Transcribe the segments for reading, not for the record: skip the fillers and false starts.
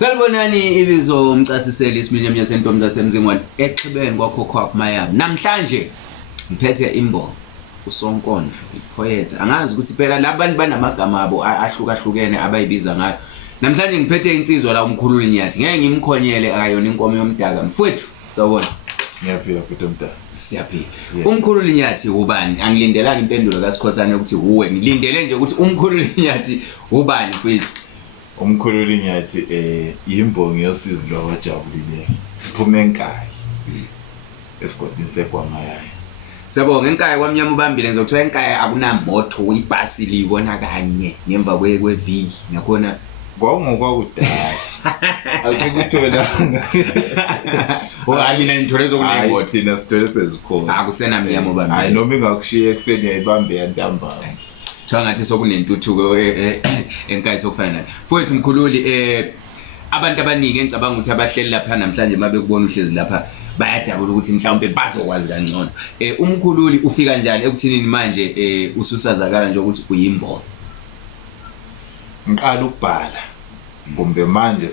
Salibonani ibizo umchasiseli isiminye sentombi zasemzingwane exhibeni kwakho kwakho mayami. Namhlanje ngiphethe imbongo uSonkondlo ipoet. Angazi ukuthi phela labantu banamagama abo ahlukahlukene abayibiza ngayo. Namhlanje ngiphethe insizwa la umkhululi Nyathi. Ngeke ngimkhonyele akayona inkomo yomdaka mfowethu. Sawubona. Ngiyaphila futhi umdala. Siyaphila. Umkhululi Nyathi ubani? Angilindelanga impendulo kaSikhosana ukuthi uwe. Ngilindele nje ukuthi umkhululi Nyathi ubani mfowethu. Umkhululi Nyathi yimbongo yosizi lwabajabulile. Iphume enkaya. Esigodini seGwamayaya. Siyabonga enkaya kwamnyama ubambile ngizokuthiwa enkaya akunamoto ibhasi libona kanye ngemva kweviki nakhona kwakungokwakudala. Asikutholanga. Mina ngithole zokunemoto thina sithole sezikhona. Akusenamnyama ubambile. Hayi noma ingakushiya ekseni yayibambe yantambama. Kuthiwa ngathi sokunentuthuko enkaya sokufana nayo. Mfowethu mkhululi abantu abaningi engicabanga ukuthi abahleli lapha namhlanje mabekubona uhlezi lapha bayajabula ukuthi mhlawumbe bazokwazi kangcono. Umkhululi ufika kanjani ekuthinini manje ususazakala nje ukuthi uyimbongo? Ngiqala ukubhala. Kumbe manje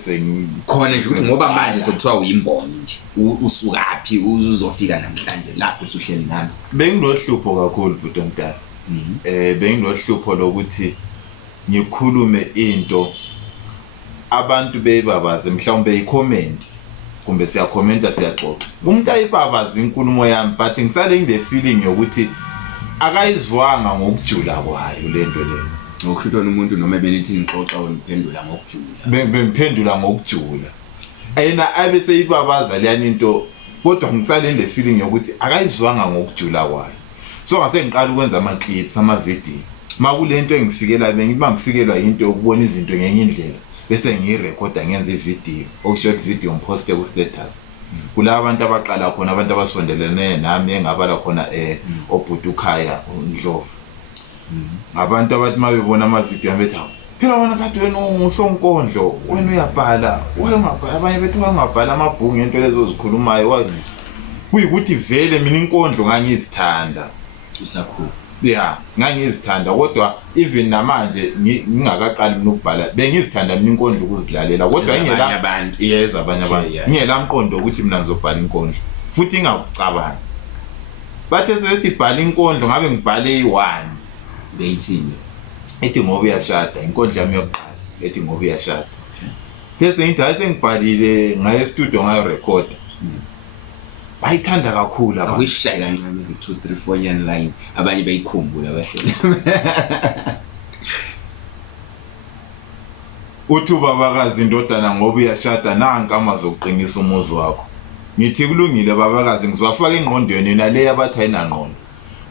khona nje ukuthi ngoba manje sokuthiwa uyimbongo nje usukapi uzofika namhlanje lapho usuhleli nami. Benginohlupho kakhulu futhi omdala. Benginohlupho lokuthi ngikhulume into abantu beyibabaze mhlawumbe icomment kumbe siyakhomenta siyaxoxa. Umuntu ayibabaza inkulumo yami but ngisale ngile feeling yokuthi akayizwanga ngokujula kwayo lento le. Ngokushutha umuntu noma benithi ngixoxa weniphendula ngokujula. Bemphendula ngokujula. Ayena abe seyibabaza leyani into kodwa ngisale ngile feeling yokuthi akayizwanga ngokujula kwayo. So ngase ngiqala ukwenza ama clips ama video. Makulento engifikela ngifikelwa into yokubona izinto ngenye indlela bese ngiyirecorda ngenza ivideo, short video ngiposte ku status. Kula abantu abaqala khona abantu abasondelene nami engabala khona obhuti uKhaya uNdlovu. Abantu abathi mabebona ama video bethi phela wena kade wena uSonkondlo wena uyabhala uyangabhala abanye bethi uyangabhala amabhuku ngento lezo zikhulumayo kuyikuthi vele mina inkondlo ngangizithanda usakhulu. Yeah, ngangizithanda kodwa even namanje ngingakaqali ukubhala bengizithanda mina inkondlo ukuzilalela kodwa ingela abantu yeza abanye abantu ngiyela mqondo ukuthi mina ngizobhala inkondlo futhi ingakucabanga bathe sethi bhala inkondlo ngabe ngibhale i1 beyithini ethi ngoba uyashada inkondlo yami yokuqala ethi ngoba uyashada bese ngidase ngibhalile ngaye studio ngayo record bayithanda kakhulu abantu akushayi kancane 2 3 4 yan line abanye bayikhumbula abahleli uthi babakazi indodana ngoba uyashada nanka amazokuqinisa umuzi wakho ngithi kulungile babakazi ngizwafaka engqondweni nale abathi ayinangqondo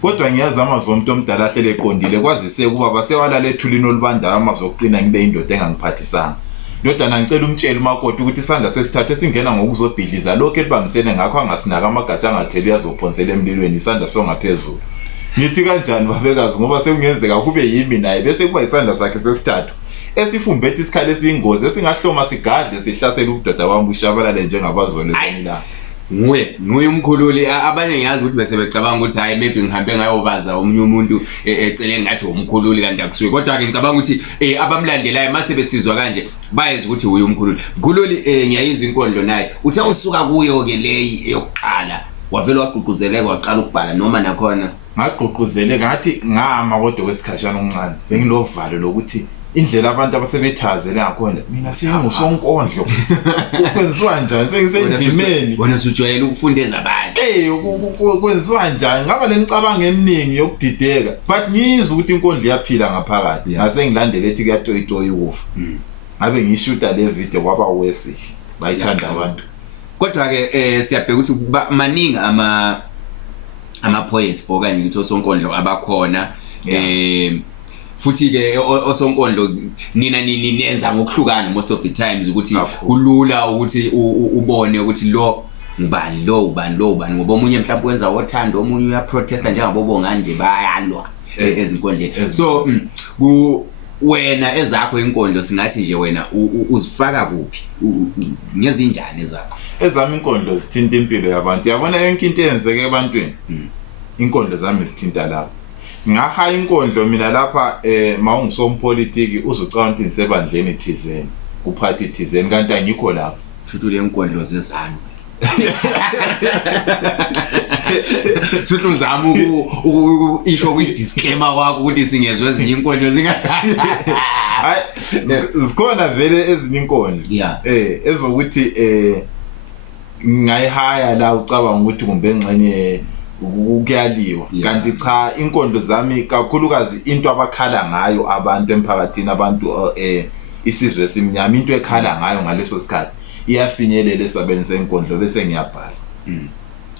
kodwa ngiyazama zomuntu omdala ahlele eqondile kwazise kuba basewalala ethulini olubanda amazokuqina ngibe indoda engangiphathisanga ndodana ngicela umtshela umakoti ukuthi isandla sesithathu esingena ngokuzobhidliza lokho elibambisene ngakho angasinaka amagatsha angatheli yazophonsela emlilweni isandla songaphezulu ngithi kanjani babekazi ngoba sekungenzeka kube yimi naye bese kuba isandla sakhe sesithathu esifumbethe isikhali esiyingozi esingahloma sigadle sihlasela ubudoda wami bushabalale njengabazolo la nguye umkhululi abanye ngiyazi ukuthi bese becabanga ukuthi hayi maybe ngihambe ngayobaza omunye umuntu eceleni ngathi umkhululi kanti akusuke kodwa ke ngicabanga ukuthi abamlandelayo mase besizwa kanje bayeza ukuthi uye umkhululi. Mkhululi ngiyayizwa inkondlo naye uthe usuka kuyo ke leyi yokuqala wavela wagqugquzeleka waqala ukubhala noma nakhona ngagqugquzeleka ngathi ngama kodwa kwesikhashana okuncane sengilovalo lokuthi indlela abantu abasebethazele ngakhona mina siyanguSonkondlo kwenziwa njani sengisendimeni wena usujwayele ukufundeza abantu kwenziwa njani ngaba lenicabango eminingi yokudideka but ngizwe ukuthi inkondlo iyaphila ngaphakathi ngase ngilandele ethi kuyatoyitoyi ukufa ngabe ngishuta le video kwaba wesi bayithanda abantu kodwa ke siyabheka ukuthi maningi ama poets okanye ngithi uSonkondlo abakhona futhi ke oSonkondlo nina nenza ngokuhlukana most of the times ukuthi kulula ukuthi ubone ukuthi lo ngubani ngoba omunye mhlawumbe wenza wothando omunye uyaprotesta njengabo nganje bayalwa ezinkondleni so wena ezakho inkondlo singathi nje wena uzifaka kuphi ngezinjani ezakho ezami inkondlo zithinta impilo yabantu yabona yonke into eyenzeke ebantwini inkondlo zami zithinta lapho ngahaya inkondlo mina lapha mawungisompolitiki uzucabanga ukuthi ngisebandleni thizeni kuphathi thizeni kanti angikho lapho futhi le nkondlo zezanu Suthu zama isho kwi-disclaimer wakho ukuthi singezwe ezinye inkondlo hayi zikhona vele ezinye inkondlo ezokuthi ngayihaya la ucabanga ukuthi kumbe engxenye ukuyaliwa kanti cha inkondlo zami kakhulukazi into abakhala ngayo abantu emphakathini abantu isizwe esimnyama into ekhala ngayo ngaleso sikhathi iyafinyelela esabeni senkondlo bese ngiyabhala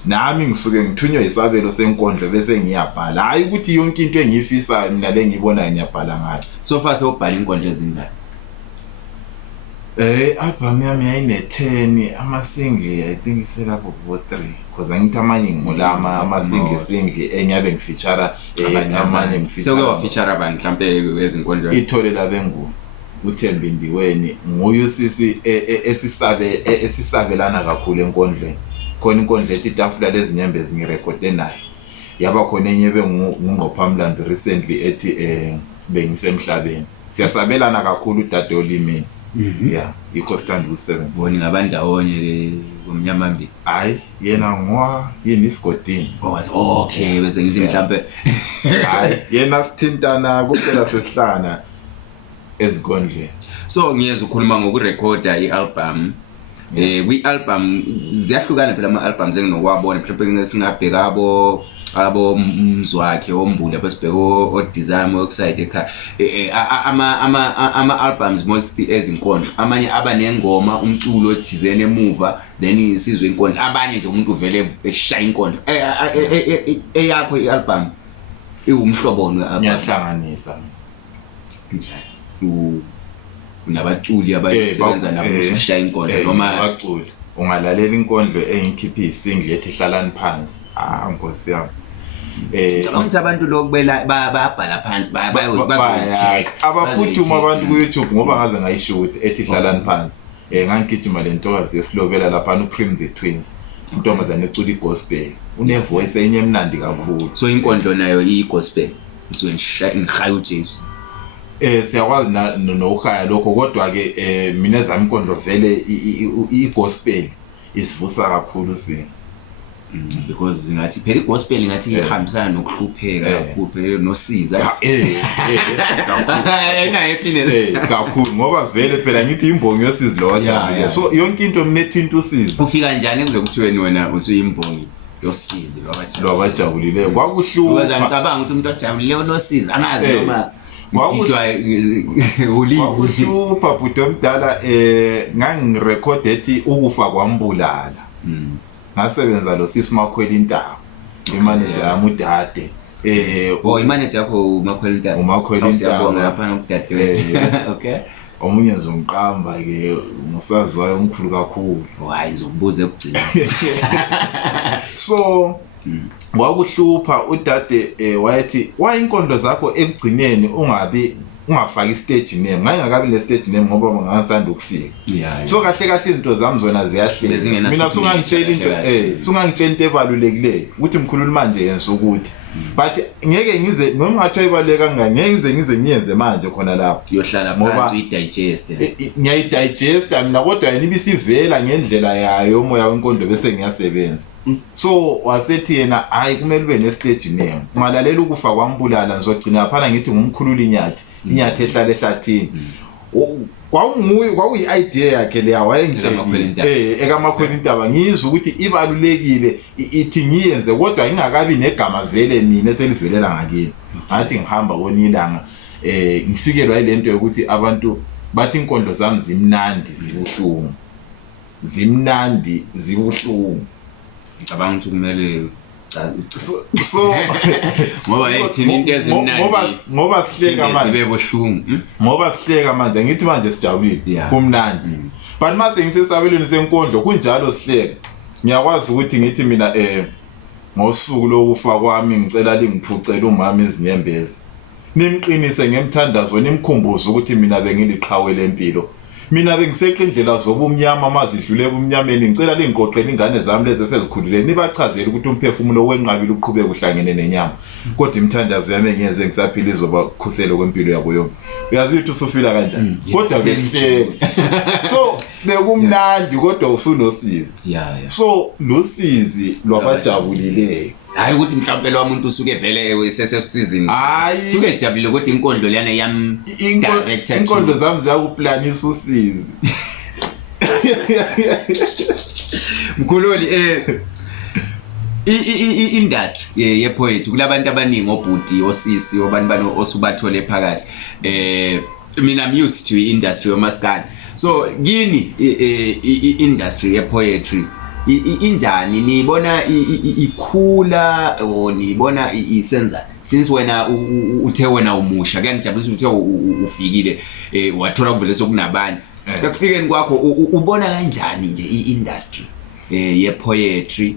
nami ngisuke ngithunywe isabelo senkondlo bese ngiyabhala hayi ukuthi yonke into engiyifisayo mina le ngibona ngiyabhala ngayo so far sewubhala inkondlo ezingaki album yami yayine-10 ama-single I think iselapho bo 3 because angithi amanye ngimulama ama-single engiyabe ngifeature amanye ngifeature sewuke wafeature abantu mhlambe ezinkondlo Ithole labengu uThembi Ndiweni nguye usisi esisabelana kakhulu enkondlweni khona inkondlo ethi itafula lezinyembezi ngirekhode nayo yaba khona enye bengungqophamlando recently ethi bengisemhlabeni siyasabelana kakhulu uDade Olimini yeah yikho stand with 7 voni ngabandawonye ngomnyama mbi hayi yena yini isigodini okay bese ngithi mhlambe hayi yena sithintana kuphela sesihlana ezinkondleni so ngiyeza ukukhuluma ngokurekhoda i-album kwi-album ziyahlukana phela ama-albums enginokwabona mhlawumbe singabheka abo Mzwakhe ombula besibheka o-Design website ekhaya ama-albums mostly ezinkondlo amanye aba nengoma umculo othizene emuva then isizwe inkondlo abanye nje umuntu uvele eshaya inkondlo eyakho i-album iwumhlobo ngiyahlanganisa njani unabaculi abayisebenza nabo ukushaya inkondlo noma abaculi ungalalela inkondlo engikhipha isingle ethi hlalani phansi Nkosi yami ukuthi abantu lokubela bayabhala phansi bazocheck abaphuthuma abantu ku YouTube ngoba ngaze ngayishoot ethi hlalani phansi ngangigijima lentokazi yesilobela lapha uPrim the Twins intombazane ecula igospel unevoice enye emnandi kakhulu so inkondlo nayo igospel so ngihaya uJesu siyakwazi nokuhaya lokho kodwa ke mina zami inkondlo vele igospel isivusa kakhulu sini because zingathi phela igospel ngathi ihambisana nokuhlupheka kakhulu nosiza happiness kakhulu ngoba vele phela ngithi imbongi yosizi lo wajabule so yonke into mina ethinta usizi ufika njani kuze kuthiweni wena usuyimbongi yosizi lwabajabulile kwakuhlupa ngoba ngicabanga ukuthi umuntu ojabulile onosizi angazi noma kwakuhlupa bhuti omdala ngangirekhode ethi ukufa kwambulala ngasebenza lo sisi Makhwelintaba imanager yami uDade imanager yakho uMakhwelintaba lapha nokudade wethu okay omunye nje umqamba ke ngusaziwayo omkhulu kakhulu hayi izokubuza ekugcina so kwakuhlupa uDade wayethi inkondlo zakho ekugcineni ungafaki stage name ngangakabi le stage name ngoba ngangisanda ukufika so kahle izinto zami zona ziyahleka mina sungangitshela into sungangitshela into ebalulekileyo ukuthi mkhululi manje yenza ukuthi but ngeke ngize noma ngathi ayibaleka kangani ngeke ngize ngiyenze manje khona lapho yohlala phansi uyidigest ngiyayidigesta mina kodwa yena ibisivela ngendlela yayo umoya wenkondlo bese ngiyasebenza so wasethi yena hayi kumele ube ne stage name ungalalela ukufa kwambulala ngizogcina lapha ngithi ngumkhululi inyathi ehlala ehlathini kwakuyi-idea yakhe leya wayengitshelile ekaMakhwelintaba ngizwe ukuthi ibalulekile ithi ngiyenze kodwa ngingakabi negama vele mina eselivelela ngakini ngathi ngihamba konilanga ngifikelwa yile nto yokuthi abantu bathi inkondlo zami zimnandi zibuhlungu ngicabanga ukuthi kumele so ngoba thina into ezimnandi ngoba sihleka manje sibe bohlungu ngoba sihleka manje ngithi manje sijabulile kumnandi but mase ngisesabelweni senkondlo kunjalo sihleka ngiyakwazi ukuthi ngithi mina ngosuku lokufa kwami ngicela lingiphucela umama izinyembezi nimqinise ngemthandazo nimkhumbuze ukuthi mina bengiliqhawe lempilo mina bengiseqa indlela zobumnyama mazidlule ebumnyameni ngicela lingiqoqele ingane zami lezi esezikhulile nibachazele ukuthi umphefumulo wenqabile uqhubeka uhlangene nenyama kodwa imthandazo yami engiyenze ngisaphila izobakhusela kwempilo yabo yonke uyazi ukuthi usufila kanjani kodwa bekuhle so bekumnandi kodwa usunosizi so losizi lwabajabulileyo hayi ukuthi mhlawumbe lo muntu usuke vele sesesizini suke ejabulile kodwa inkondlo leyana yam directed inkondlo zami ziyakuplanisa usizi mkhululi i-industry ye-poetry kulabantu abaningi obhudi osisi obani osubathole phakathi mina I'm used to i-industry yomaskandi so kini i-industry ye-poetry injani nibona ikhula o nibona isenza since wena uthe wena umusha kuyangijabulisa uthe ufikile wathola kuvele sokunabanye ekufikeni kwakho ubona kanjani nje i-industry ye-poetry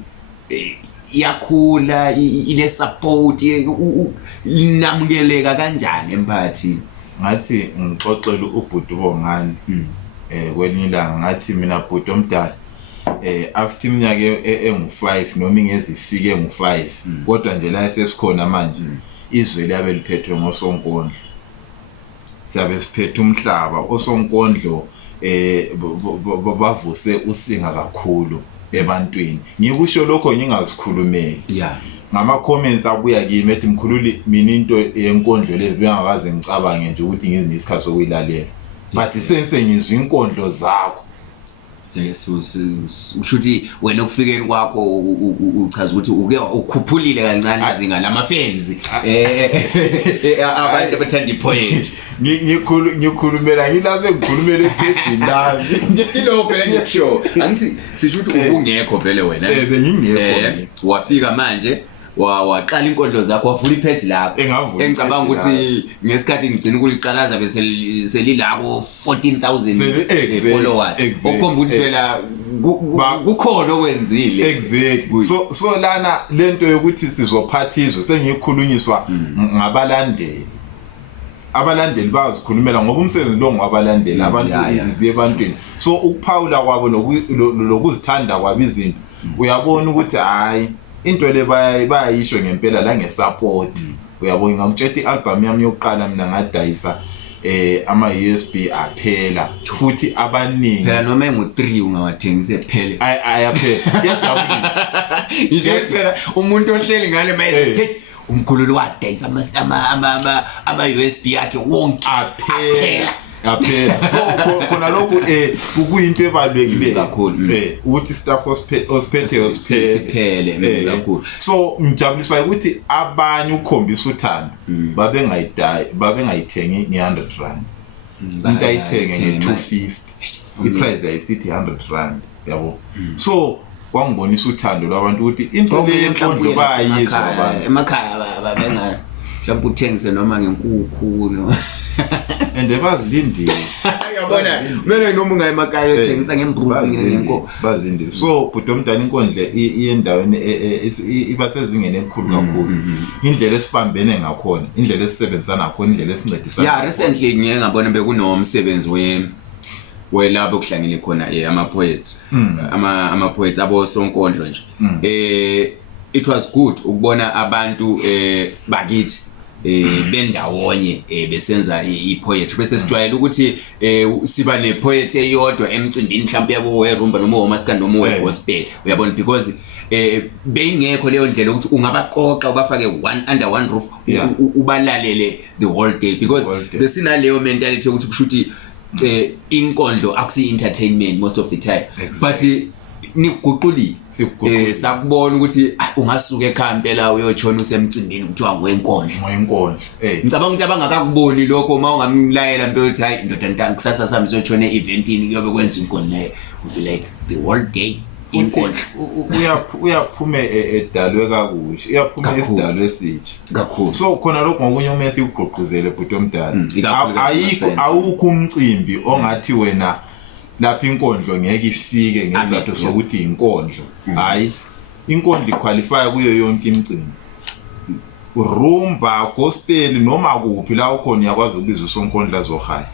yakhula ile support inamukeleka kanjani emphakathini ngathi ngixoxela ubhuti Bongani kwelinye ilanga ngathi mina bhuti omdala after iminyaka engu5 noma ingezifike engu5 kodwa nje la sesikhona manje izwe liyabe liphethwe ngosonkondlo siyabe siphethe umhlaba osonkondlo bavuse usinga kakhulu ebantwini ngikusho lokho ngingazikhulumeli ngama comments abuya kimi ethi mkhululi mina into yenkondlo lezi bengakaze ngicabange nje ukuthi ngizinesikhathi sokuyilalela but sense ngizwe inkondlo zakho ushuthi wena ukufikeni kwakho uchaza ukuthi uke ukhuphulile kancane izinga lamafans abantu abathanda ipoet ngikhulumela ngilase ngikhulumela epage lami ngilokho phela ngisho angithi sisho ukuthi ubungekho vele wena bengingekho wafika manje waqala inkondlo zakho wavula ipage lakho engicabanga ukuthi ngesikhathi ngigcina ukuliqalaza bese selilabo 14,000 followers okhomba ukuthi phela kukhona okwenzile exactly so lana lento yokuthi sizophathizwe sengikhulunyiswa abalandeli bazikhulumela ngoba umsebenzi lo ngwabalandeli abantu iziye ebantwini so ukuphawula kwabo lokuzithanda kwabo izinto uyabona ukuthi hayi into le bayayisho ngempela la ngesupport uyabona ngakutshela ialbum yami yokuqala mina ngadayisa ama USB aphela futhi abaningi phela noma engu3 ungawathengise phele ayaphela yajabulisa nje phela umuntu ohleli ngale mayithi umkhululi wadayisa ama USB yakhe wonke aphela so khona lokhu kuyinto ebalekile kakhulu ukuthi staff hospital siphele kakhulu so ngijabuliswa ukuthi abanye ukukhombisa uthando babengayithengi nge100 rand umuntu ayithenge nge250 iprice ayisithi 100 rand yabo so kwangibonisa uthando lwabantu ukuthi into le yenkondlo bayizwa abantu emakhaya babenga mhlawumbe uthengise noma ngenkukhu no and bazilindile uyabona mina noma ungaye emakhaya uthengisa ngembuzi ngenko bazindile so bhuti omdala inkondlo iyendaweni iba sezingene elikhulu kakhulu indlela esibambene ngakhona indlela esisebenzisana ngakhona indlela esincedisana recently ngeke ngabona bekunomsebenzi welabo okuhlangene khona ama-poets ama-poets abo sonkondlo nje it was good ukubona abantu bakithi bendawonye besenza ipoetry bese sijwayele ukuthi siba nepoet eyodwa emcimbini mhlawumbe yabo werumba noma womaskandi noma wegospel uyabona because beyingekho leyo ndlela ukuthi ungabaqoqa ubafake under one roof ubalalele the whole day because besinaleyo mentality ukuthi kushuthi inkondlo akusi entertainment most of the time but nikuguqulile sakubona ukuthi ungasuka ekhaya impela uyotshona usemcimbini kuthiwa ngwenkondlo ngicabanga ukuthi abangakakuboni lokho uma ungamlayela impela ukuthi hayi ndoda kusasa sami siyotshona e-eventini kuyobe kwenza inkondlo leyo like the whole day inkondlo uyaphume edalwe kakuhle uyaphume esidalwe esitsha kakhulu so khona lokho ngokunye uma sikugqugquzele bhuti omdala awukho umcimbi ongathi wena lapha inkondlo ngeke ifike ngesizathu sokuthi inkondlo hayi inkondlo iqualify kuyo yonke imicimbi rumba gospel noma kuphi la ukhona uyakwazi ukubiza usonkondlo zohaya.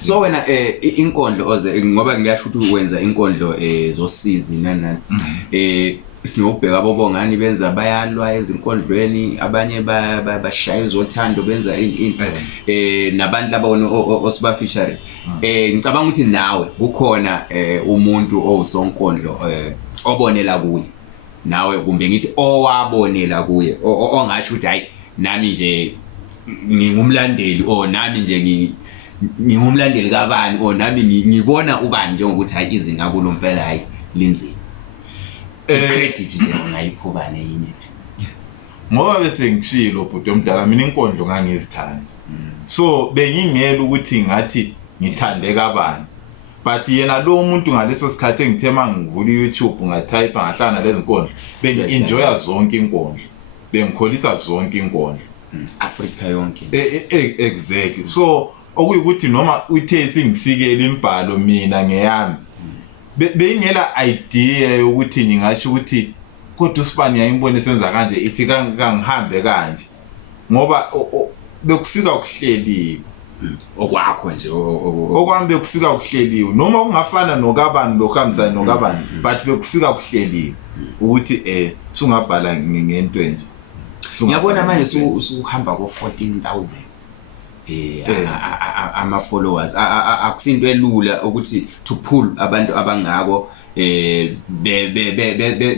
So wena inkondlo oze ngoba ngiyasho ukuthi wenza inkondlo zosizi nanani sinokubheka abobongani benza bayalwa ezinkondlweni abanye bashaya izothando benza nabantu laba osiba featuring ngicabanga ukuthi nawe kukhona umuntu owusonkondlo obonela kuye nawe kumbe ngithi owabonela kuye ongasho ukuthi hayi nami nje ngingumlandeli nami nje ngingumlandeli kabani nami ngibona ubani njengokuthi hayi izinga kulo mpela hayi linzima credit nje ngayiphuka neyinye ngoba bese ngishilo bhuti omdala mina inkondlo ngangizithanda so bengingela ukuthi ngathi ngithande kabani but yena lo muntu ngaleso sikhathi engithema ngivula YouTube ngatype ngahlana lezi nkondlo bengi-enjoya zonke inkondlo bengikholisa zonke inkondlo Africa yonke exactly so okuyikuthi noma uthe singifikele imbhalo mina ngeyami bengela idea yokuthi ngingasho ukuthi kodwa uSibani yayimbone senza kanje ithi kangihambe kanje ngoba bekufika ukuhleliwe okwakho nje okwami bekufika ukuhleliwe noma ungafana nokabani lokhambisana nokabani but bekufika ukuhleliwe ukuthi sungabhala ngento nje ngiyabona manje usuhamba ko 14,000 ama followers akusinto elula ukuthi to pull abantu abangako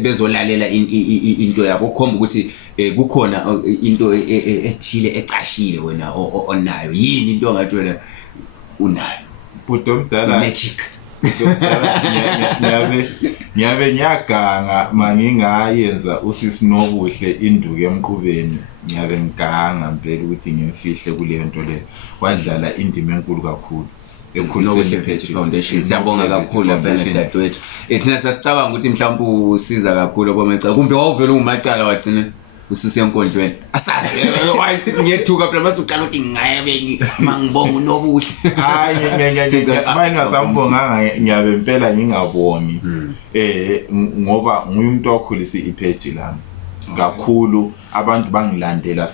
bezolalela into yakho khomba ukuthi kukhona into ethile ecashile wena onayo yini into ongathi wena unayo bhuti omdala magic ngiyabe ngiyaganga mangingayenza usisi Nobuhle induku emqubeni ngiyabe ngiganga impela ukuthi ngimfihle kule nto le wadlala indima enkulu kakhulu Nobuhle Veggie Foundation siyabonga kakhulu vele dadewethu thina sasicabanga ukuthi mhlawumbe usiza kakhulu kwamacala kumbe wawuvela ungumacala wagcina ususenkondlweni asazi wayisithi ngiyethuka phela mase uqala ukuthi ngayabe mangibonga uNobuhle hayi mayingasambonganga ngiyabe impela ngingabongi ngoba ngumuntu okhulisa ipage lami kakhulu abantu bangilandela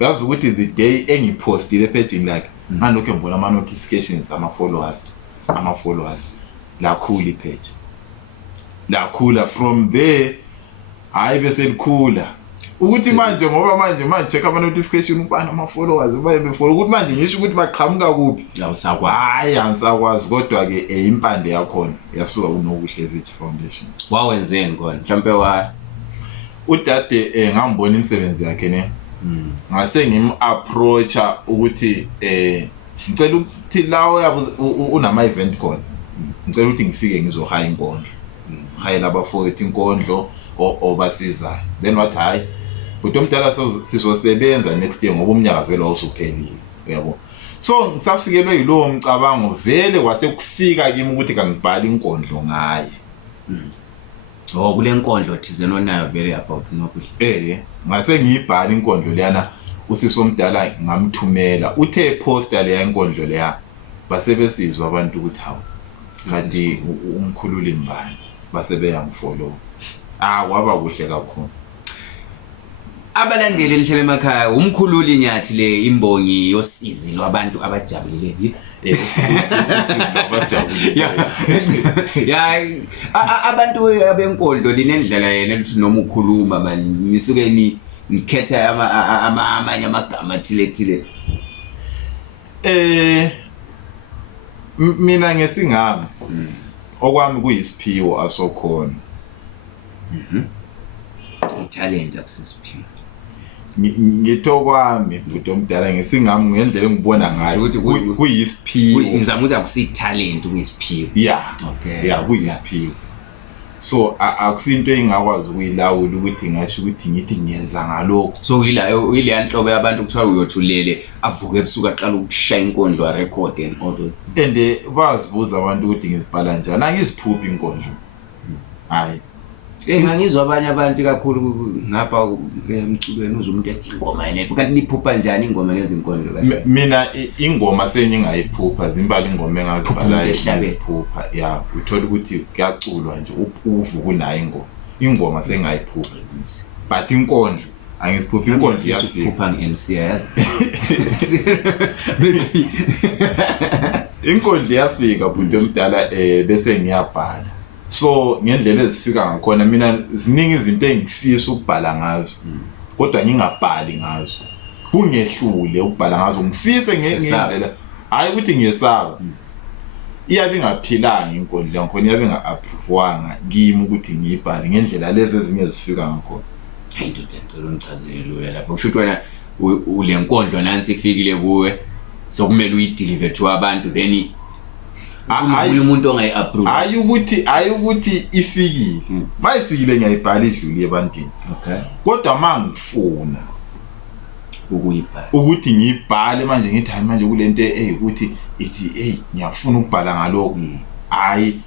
yazi ukuthi the day engipostile page like ngalokho ngibona ama notifications ama followers lakhula ipage lakhula from there hayi bese likhula ukuthi manje ngoba manje check ama notification ubani ama followers bayebefollow ukuthi manje ngisho ukuthi baqhamuka kuphi la usakwazi hayi angisakwazi kodwa ke impande yakhona yasuka uNobuhle Veggie Foundation wawenzeni khona mhlambe udade ngambona imisebenzi yakhe ne ngase ngim-approacha ukuthi ngicela ukuthi lawo yabo unama event khona ngicela ukuthi ngifike ngizohaya inkondlo hayela abafowethu inkondlo obasizayo then wathi hayi but omdala sizosebenza next year ngoba umnyaka vele usuphelile uyabo so ngisafikelwe yilowo mcabango vele kwase kufika kimi ukuthi kangibhala inkondlo ngaye kule nkondlo thizeno nayo vele about Nobuhle ngase ngiyibhala inkondlo leyana usisi omdala ngamthumela uthe poster leya inkondlo leya basebesizwa abantu ukuthi hawo kanti umkhululi imbali basebeyangifollow kwaba kuhle kakhulu abalandeli lihlele emakhaya umkhululi nyathi le imbongi yosizi lwabantu abajabulile abantu abenkondlo linendlela yena lithi noma ukhuluma manje nisuke nikhetha amanye amagama thile mina ngesingami okwami kuyisiphiwo asokhona italent akusisiphiwo ngitokwami bhuti omdala ngesingami ngendlela engibona ngayo kuyisiphiwo ngizama ukuthi akusitalent kuyisiphiwo kuyisiphiwo so akusinto engakwazi ukuyilawula ukuthi ngasho ukuthi ngithi ngiyenza ngalokho so ile nhlobo yabantu kuthiwa uyothulele avuke ebusuku aqala ukushaya inkondlo record and all those and bazibuza abantu ukuthi ngizibhala njani angiziphuphi inkondlo hayi ngangizwa abanye abantu kakhulu ngapha emculweni umuntu ethi ingoma yena kanti niphupha njani ingoma lezinkondlo kahle mina ingoma sengingayiphupha zimbali ingoma engazibhala ehlalephupha uthola ukuthi kuyaculwa nje uvuka unayo ingoma sengayiphupha but inkondlo angisiphuphi inkondlo iyafika iyafika nge-MC yazi inkondlo iyafika bhuti omdala bese ngiyabhala so ngendlela ezifika ngakhona mina ziningi izinto engifisa ukubhala ngazo kodwa ngingabhali ngazo kungehlule ukubhala ngazo ngifise ngendlela hayi ukuthi ngiyesaba iyabe ingaphilanga inkondlo ngakhona iyabe inga-approve-wanga kimi ukuthi ngiyibhale ngendlela lezi ezinye zifika ngakhona. Hayi ndoda ngicela ungichazele lula lapho kusho ukuthi wena ule nkondlo nansi ifikile kuwe sokumele uyideliver to abantu then umuntu ongayi-approve hayi ukuthi ifikile mayifikile ngiyayibhala idlule ebantwini okay kodwa mangifuna ukuyibhala ukuthi ngiyibhale manje ngithi hayi manje kulento ukuthi ithi ngiyafuna ukubhala ngalokho hayi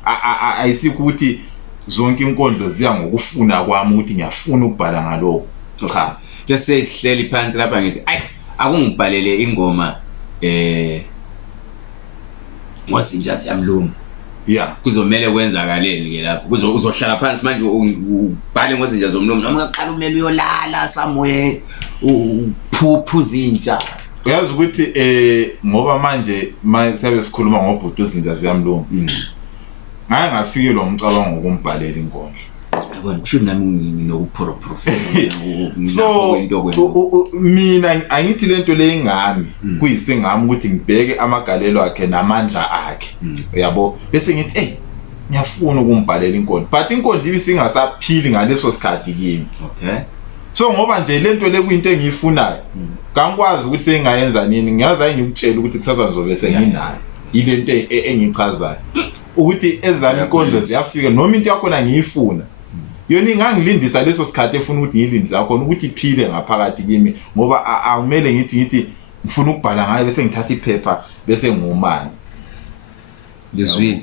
ayisikho ukuthi zonke inkondlo ziya ngokufuna kwami ukuthi ngiyafuna ukubhala ngalokho cha just say sihleli phansi lapha ngithi akungibhalele ingoma ngozinja siyamluma kuzomela kwenzakaleni ke lapho uzohlala phansi manje ubhale ngozinja zomlomo noma ungaqala umele uyolala somewhere uphuphu zintsha uyazi ukuthi ngoba manje sabe sikhuluma ngobhuti izinja ziyamluma ngeke ngafike lo mcabango ngokumbhalela inkondlo yabona kusho nami nginokuprofessional so mina angithi lento leyingami kuyisengami ukuthi ngibheke amagalelo akhe namandla akhe yabo bese ngithi ngiyafuna ukumbhalela inkondlo but inkondlo ibisingasaphili ngaleso sikhathi kimi okay so ngoba nje lento le kuyinto engiyifunayo ngangikwazi ukuthi sengayenza nini ngiyazi ngikutshela ukuthi kusasa ngizobe senginayo ilento engichazayo ukuthi ezami inkondlo ziyafika noma into yakhona ngiyifuna yona ingangilindisa leso sikhathi efuna ukuthi ngilindise yakhona ukuthi iphile ngaphakathi kimi ngoba akumele ngithi ngifuna ukubhala ngayo bese ngithatha iphepha bese ngumani lizwile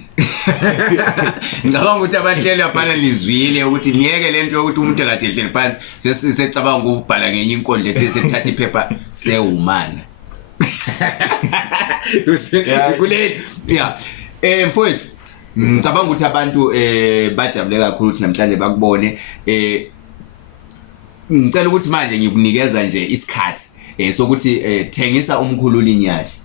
ngicabanga ukuthi abahleli abhala lizwile ukuthi niyeke lento yokuthi umuntu ekade ehleli phansi sesicabanga ukubhala ngenye inkondlo ethi sethatha iphepha sewumana kuleli mfowethu ngicabanga ukuthi abantu bajabule kakhulu ukuthi namhlanje bakubone ngicela ukuthi manje ngikunikeza nje isikhathi sokuthi thengisa umkhululi nyathi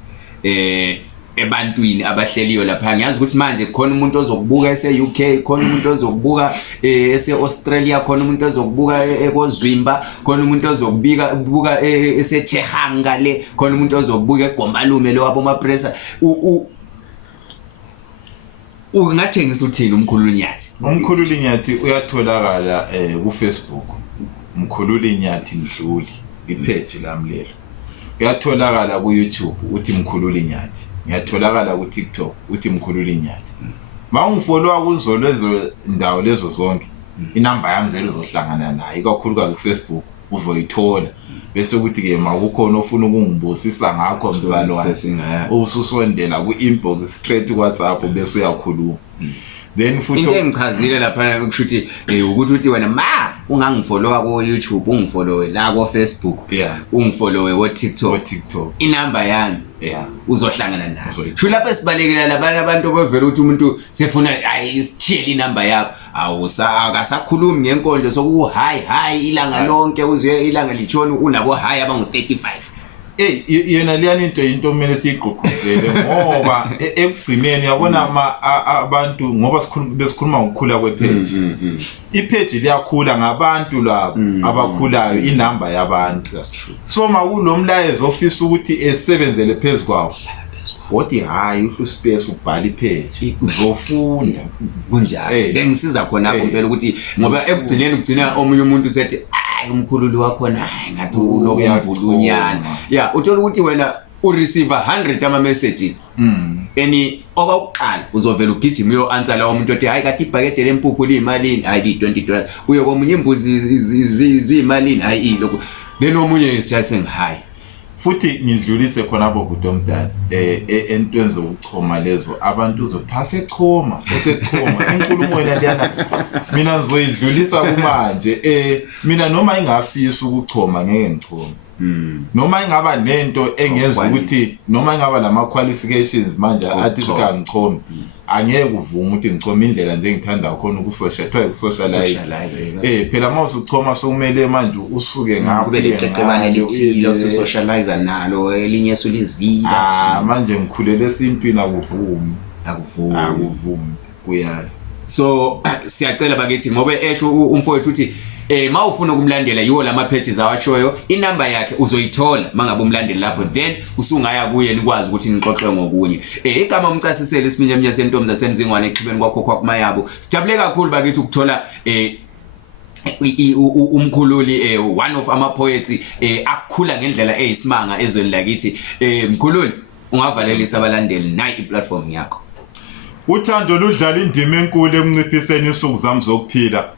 ebantwini abahleliyo lapha ngiyazi ukuthi manje khona umuntu ozokubuka ese-UK khona umuntu ozokubuka ese-Australia khona umuntu ozokubuka ekozwimba khona umuntu ozokubuka ese-Chehanga le khona umuntu ozokubuka eGombalume lo wabomapressa ungathengisa uthini umkhululi nyathi umkhululi nyathi uyatholakala ku-Facebook umkhululi nyathi Mdluli ipage lami lelo uyatholakala ku-YouTube uthi mkhululi nyathi ngiyatholakala ku-TikTok uthi mkhululi nyathi mawungifollowa kuzo lezo ndawo lezo zonke inamba yami vele uzohlangana nayo ikakhulukazi ku-Facebook uzoyithola bese ukuthi ke makukhona ofuna ukungibusisa ngakho mzalwane ususondela ku-inbox straight ku-WhatsApp bese uyakhuluma then futhi into engichazile lapha ukuthi ukuthi wena ungangifollowa ku YouTube ungifollowe la ku Facebook ungifollowe ku TikTok inamba yami uzohlangana nayo sho lapha sibalekela labanye abantu bevela ukuthi umuntu sefuna ayisithiyele inamba yakho akasakhulumi ngenkondlo soku hi ilanga lonke uzwe ilanga lichona unabo hi abangu 35 yena liyani into kumele siyiqoqozele ngoba ekugcineni yabona abantu ngoba besikhuluma ngokukhula kwephage ipage liyakhula ngabantu labo abakhulayo inamba yabantu so makulomlayezo ofisa ukuthi esebenzele phezukwawo Wothi hayi uhlu space ubhala ipage uzofunda kunjalo bengisiza khona phela ukuthi ngoba ekugcineni ugcina omunye umuntu sethi umkhululi wakho ngathi unokuyabhulunyana uthola ukuthi wena ureceive 100 ama messages okokuqala uzovela ugijima uyo answer lawo umuntu othi hayi kati ibhakede lempuphu liyimalini hayi $20 uye komunye imbuzi ziyimalini hayi lokho then omunye isithathe ngihayi futhi ngidlulise khona apho bhuti omdala entweni zokuchoma lezo abantu uzophasa echoma inkulumo liyana mina ngizoyidlulisa kumanje mina noma ingafisa ukuchoma ngeke ngichome noma ingaba nento engenza ukuthi noma ingaba lama qualifications manje athi sikangichome angeke uvuma ukuthi ngichome indlela nje ngithanda khona ukusocialize phela mawuse uchoma sokumele manje usuke ngapha kube leqeqebane lithile ususocialize nalo elinye esuliziba manje ngikhulele esintwini akuvumi kuyala. So siyacela bakithi ngoba esho umfowethu uthi mawufuna ukumlandela yiwo lama pages awashoyo inamba yakhe uzoyithola mangabe umlandeli lapho then usungaya kuye nikwazi ukuthi nixoxe ngokunye igama umchasisele isiminye sentombi zasemzingwane eqhibeni kwakho kwakumayabo sijabule kakhulu bakithi ukuthola umkhululi one of ama poets akukhula ngendlela eyisimanga ezweni lakithi mkhululi ungavalelisa abalandeli nayi iplatform yakho. Uthando ludlala indima enkulu ekunciphiseni insuku zami zokuphila.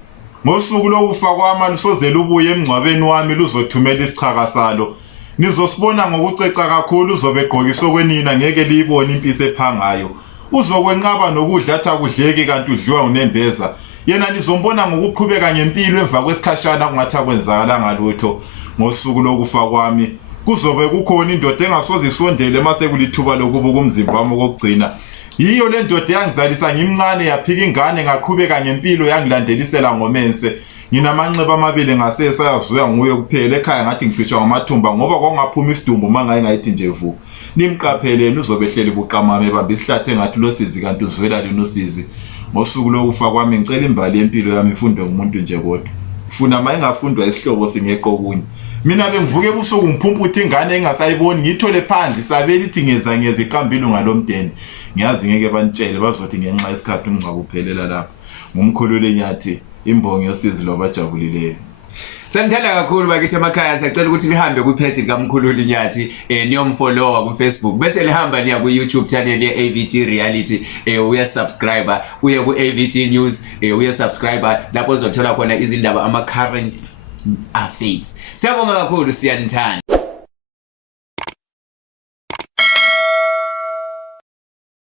Ngosuku lokufa kwami lusozela ubuye emngcwabeni wami luzothumela isichaka salo. Nizosibona ngokuceca kakhulu uzobe egqokiswe kwenina ngeke liyibone impisi ephangayo. Uzokwenqaba nokudla athi akudleki kanti udliwa unembeza. Yena nizombona ngokuqhubeka ngempilo emva kwesikhashana kungathi akwenzakala ngalutho. Ngosuku lokufa kwami kuzobe kukhona indoda engasoze isondele mase kulithuba lokubuka umzimba wami okugcina. Yiyo le ndoda yangizalisa ngimncane yaphika ingane ngaqhubeka ngempilo yangilandelisela ngomense. Nginamanxeba amabili ngasesa yazuya nguye kuphela ekhaya ngathi ngifishwa ngamathumba ngoba kwakungaphuma isidumbu mangaye ngayithi nje vu. Nimqapheleni uzobehleli buqamame ebambe isihlathe ngathi losizi kanti uzwela linosizi. Ngosuku lokufa kwami ngicela imbali yempilo yami ifundwe ngumuntu nje kodwa. Funa mayingafundwa isihlobo singeqo kunye. Mina bengivuke ebusuku ngiphumputha ingane engasayiboni ngithole phandle sabela ithi ngeza iqambile ngalomdeni. Ngiyazi ngeke banitshele bazothi ngenxa yesikhathi ungcaba uphelela lapha. Ngumkhulule nyathi imbongi yosizi lobajabulileyo. Sanithanda kakhulu bakithi emakhaya siyacela ukuthi nihambe ku page kaMkhululi Nyathi niyomfollowa ku Facebook bese lihamba niya ku YouTube channel ye AVG Reality uya subscribe uye ku AVG News uya subscribe lapho uzothola khona izindaba ama current affairs. Siyabonga kakhulu siyanithanda.